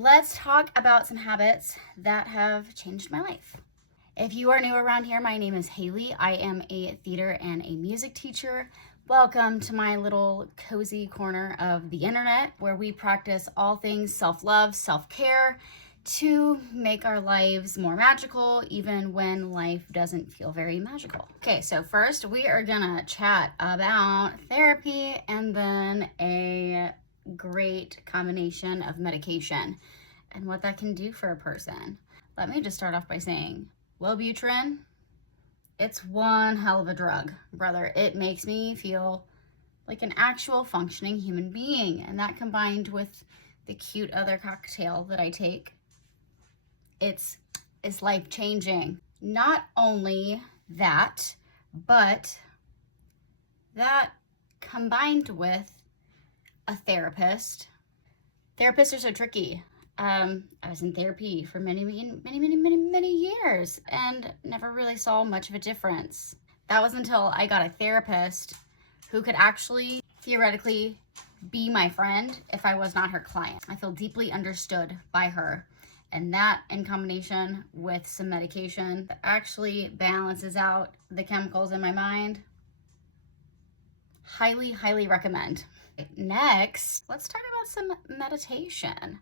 let's talk about some habits that have changed my life. If you are new around here, my name is Haley. I am a theater and a music teacher. Welcome to my little cozy corner of the internet where we practice all things self-love, self-care to make our lives more magical even when life doesn't feel very magical. Okay, so first we are gonna chat about therapy and then a great combination of medication and what that can do for a person. Let me just start off by saying, Wellbutrin, it's one hell of a drug, brother. It makes me feel like an actual functioning human being, and that combined with the cute other cocktail that I take, it's life-changing. Not only that, but that combined with a therapist. Therapists are so tricky. I was in therapy for many years and never really saw much of a difference. That was until I got a therapist who could actually theoretically be my friend if I was not her client. I feel deeply understood by her, and that in combination with some medication that actually balances out the chemicals in my mind. Highly, highly recommend. Next, let's talk about some meditation.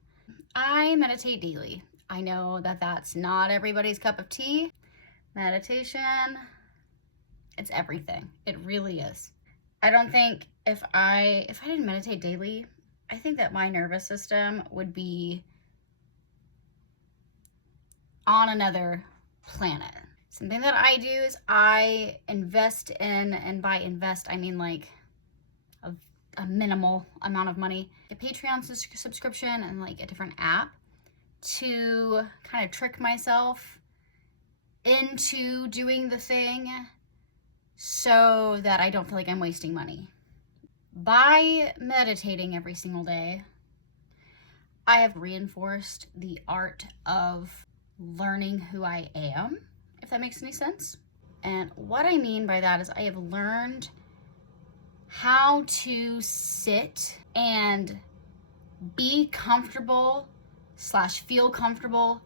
I meditate daily. I know that that's not everybody's cup of tea. Meditation, it's everything. It really is. I don't think if I didn't meditate daily, I think that my nervous system would be on another planet. Something that I do is I invest in, and by invest, I mean like a minimal amount of money, a Patreon subscription and like a different app to kind of trick myself into doing the thing so that I don't feel like I'm wasting money. By meditating every single day, I have reinforced the art of learning who I am, if that makes any sense. And what I mean by that is I have learned how to sit and be comfortable / feel comfortable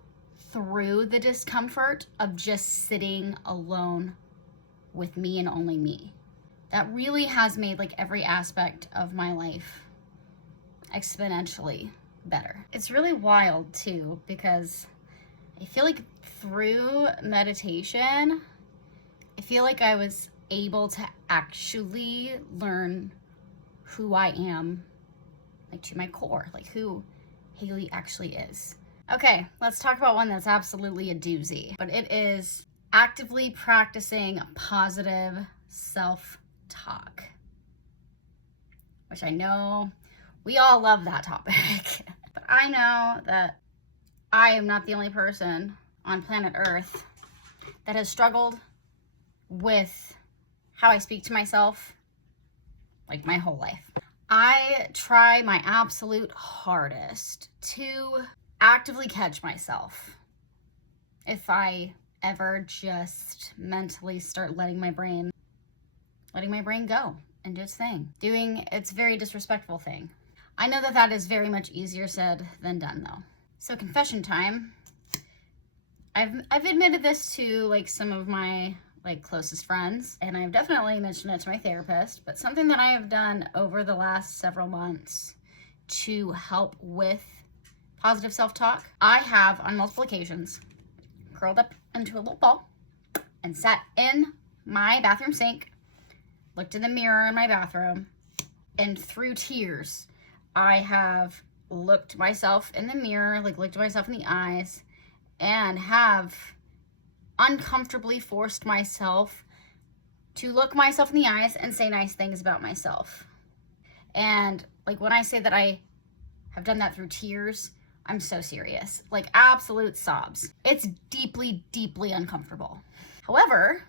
through the discomfort of just sitting alone with me and only me. That really has made like every aspect of my life exponentially better. It's really wild too, because I feel like through meditation, I feel like I was able to actually learn who I am, like to my core, like who Haley actually is. Okay, let's talk about one that's absolutely a doozy, but it is actively practicing positive self-talk, which I know we all love that topic, but I know that I am not the only person on planet Earth that has struggled with how I speak to myself like my whole life. I try my absolute hardest to actively catch myself if I ever just mentally start letting my brain go and do its thing, doing its very disrespectful thing. I know that that is very much easier said than done though. So confession time. I've admitted this to like some of my closest friends, and I've definitely mentioned it to my therapist, but something that I have done over the last several months to help with positive self-talk, I have on multiple occasions curled up into a little ball and sat in my bathroom sink, looked in the mirror in my bathroom, and through tears, I have looked myself in the mirror, looked myself in the eyes, and have uncomfortably forced myself to look myself in the eyes and say nice things about myself. And when I say that I have done that through tears, I'm so serious. Absolute sobs. It's deeply, deeply uncomfortable. However,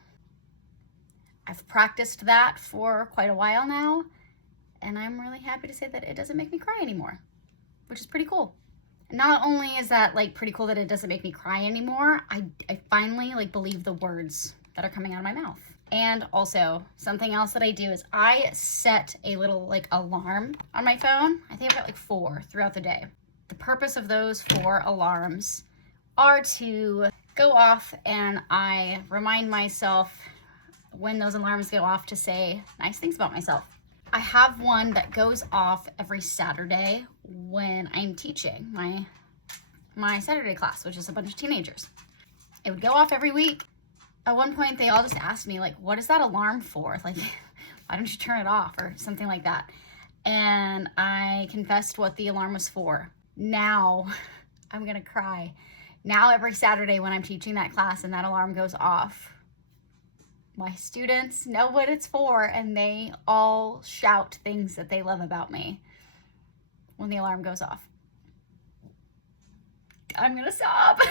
I've practiced that for quite a while now, and I'm really happy to say that it doesn't make me cry anymore, which is pretty cool. Not only is that pretty cool that it doesn't make me cry anymore, I finally believe the words that are coming out of my mouth. And also something else that I do is I set a little alarm on my phone. I think I've got 4 throughout the day. The purpose of those 4 alarms are to go off, and I remind myself when those alarms go off to say nice things about myself. I have one that goes off every Saturday when I'm teaching my Saturday class, which is a bunch of teenagers. It would go off every week. At one point, they all just asked me, like, what is that alarm for? Like, why don't you turn it off or something like that? And I confessed what the alarm was for. Now, I'm gonna cry. Now every Saturday when I'm teaching that class and that alarm goes off, my students know what it's for, and they all shout things that they love about me when the alarm goes off. I'm gonna sob.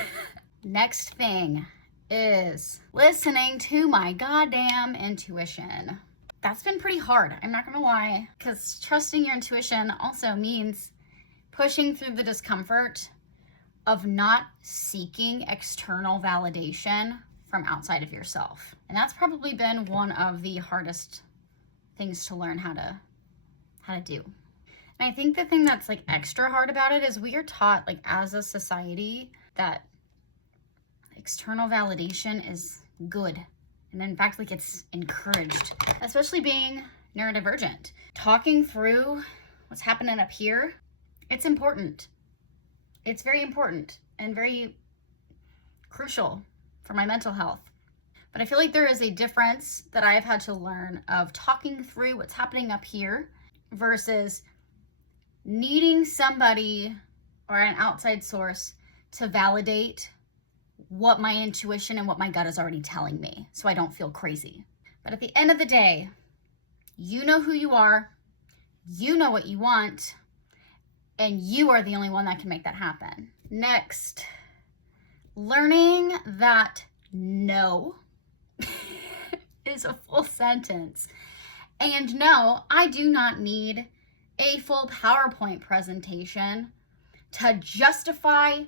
Next thing is listening to my goddamn intuition. That's been pretty hard, I'm not gonna lie, because trusting your intuition also means pushing through the discomfort of not seeking external validation from outside of yourself. And that's probably been one of the hardest things to learn how to do. And I think the thing that's like extra hard about it is we are taught, like, as a society, that external validation is good. And in fact, like, it's encouraged, especially being neurodivergent. Talking through what's happening up here, it's important. It's very important and very crucial for my mental health. But I feel like there is a difference that I've had to learn of talking through what's happening up here versus needing somebody or an outside source to validate what my intuition and what my gut is already telling me so I don't feel crazy. But at the end of the day, you know who you are, you know what you want, and you are the only one that can make that happen. Next, learning that no is a full sentence. And no, I do not need a full PowerPoint presentation to justify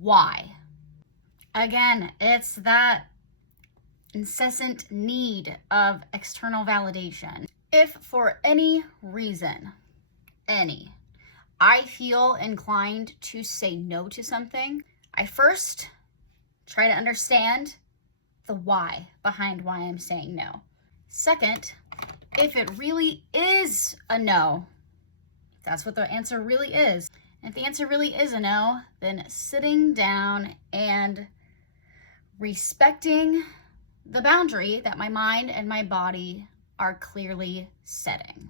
why. Again, it's that incessant need of external validation. If for any reason, I feel inclined to say no to something, I first try to understand the why behind why I'm saying no. Second, if it really is a no, that's what the answer really is. And if the answer really is a no, then sitting down and respecting the boundary that my mind and my body are clearly setting.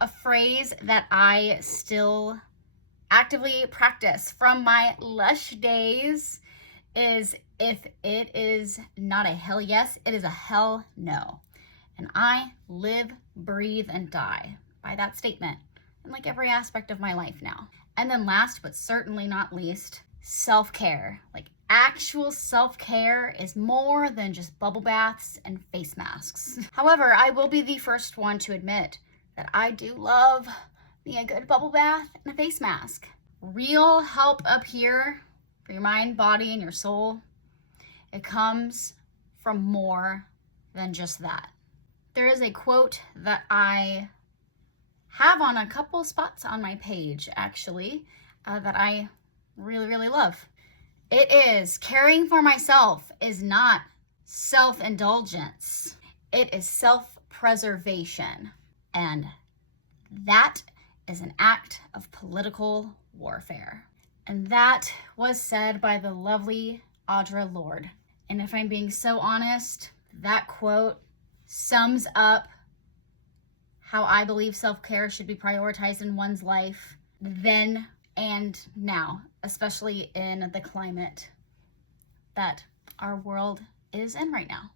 A phrase that I still actively practice from my Lush days is, if it is not a hell yes, it is a hell no. And I live, breathe, and die by that statement in like every aspect of my life now. And then last but certainly not least, self-care. Like, actual self-care is more than just bubble baths and face masks. However, I will be the first one to admit that I do love me a good bubble bath and a face mask. Real help up here for your mind, body, and your soul. It comes from more than just that. There is a quote that I have on a couple spots on my page, actually, that I really, really love. It is, caring for myself is not self-indulgence. It is self-preservation. And that is an act of political warfare. And that was said by the lovely Audre Lorde. And if I'm being so honest, that quote sums up how I believe self-care should be prioritized in one's life then and now, especially in the climate that our world is in right now.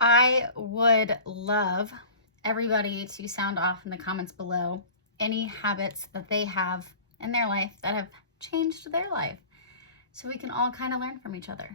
I would love everybody to sound off in the comments below any habits that they have in their life that have changed their life, so we can all kind of learn from each other.